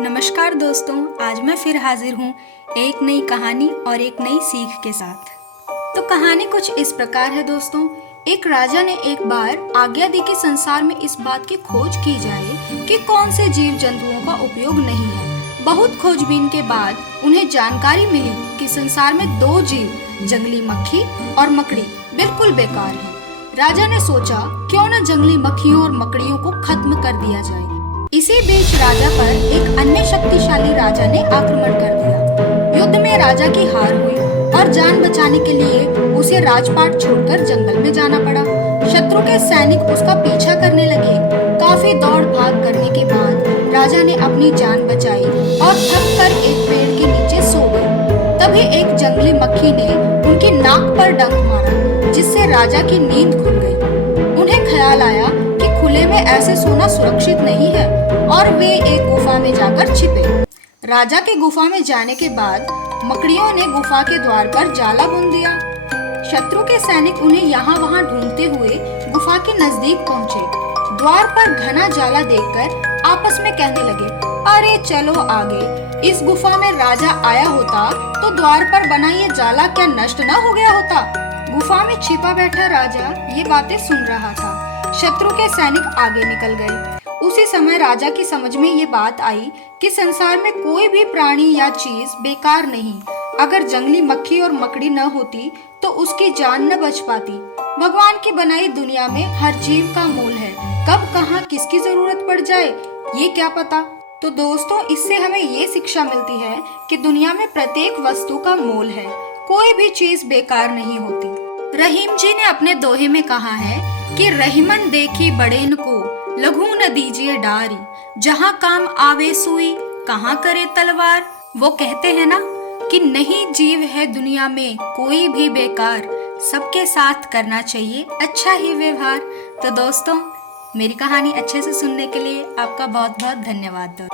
नमस्कार दोस्तों, आज मैं फिर हाजिर हूँ एक नई कहानी और एक नई सीख के साथ। तो कहानी कुछ इस प्रकार है दोस्तों। एक राजा ने एक बार आज्ञा दी कि संसार में इस बात की खोज की जाए कि कौन से जीव जंतुओं का उपयोग नहीं है। बहुत खोजबीन के बाद उन्हें जानकारी मिली कि संसार में दो जीव, जंगली मक्खी और मकड़ी, बिल्कुल बेकार हैं। राजा ने सोचा क्यों न जंगली मक्खियों और मकड़ियों को खत्म कर दिया जाए। इसी बीच राजा पर एक अन्य शक्तिशाली राजा ने आक्रमण कर दिया। युद्ध में राजा की हार हुई और जान बचाने के लिए उसे राजपाट छोड़कर जंगल में जाना पड़ा। शत्रु के सैनिक उसका पीछा करने लगे। काफी दौड़ भाग करने के बाद राजा ने अपनी जान बचाई और थक कर एक पेड़ के नीचे सो गए। तभी एक जंगली मक्खी ने उनकी नाक पर डंक मारा, जिससे राजा की नींद खुल गई। उन्हें ख्याल आया कि खुले में ऐसे सोना सुरक्षित नहीं है और वे एक गुफा में जाकर छिपे। राजा के गुफा में जाने के बाद मकड़ियों ने गुफा के द्वार पर जाला बुन दिया। शत्रु के सैनिक उन्हें यहाँ वहाँ ढूंढते हुए गुफा के नजदीक पहुँचे। द्वार पर घना जाला देखकर आपस में कहने लगे, अरे चलो आगे। इस गुफा में राजा आया होता तो द्वार पर बना ये जाला क्या नष्ट न हो गया होता। गुफा में छिपा बैठा राजा ये बातें सुन रहा था। शत्रु के सैनिक आगे निकल गए। उसी समय राजा की समझ में ये बात आई कि संसार में कोई भी प्राणी या चीज बेकार नहीं। अगर जंगली मक्खी और मकड़ी न होती तो उसकी जान न बच पाती। भगवान की बनाई दुनिया में हर जीव का मोल है। कब कहाँ किसकी जरूरत पड़ जाए ये क्या पता। तो दोस्तों, इससे हमें ये शिक्षा मिलती है कि दुनिया में प्रत्येक वस्तु का मोल है। कोई भी चीज बेकार नहीं होती। रहीम जी ने अपने दोहे में कहा है कि रहीमन देखी बड़ेन को, लघु न दीजिए डारी। जहाँ काम आवे सुई, कहाँ करे तलवार। वो कहते हैं ना कि नहीं जीव है दुनिया में कोई भी बेकार। सबके साथ करना चाहिए अच्छा ही व्यवहार। तो दोस्तों, मेरी कहानी अच्छे से सुनने के लिए आपका बहुत बहुत धन्यवाद।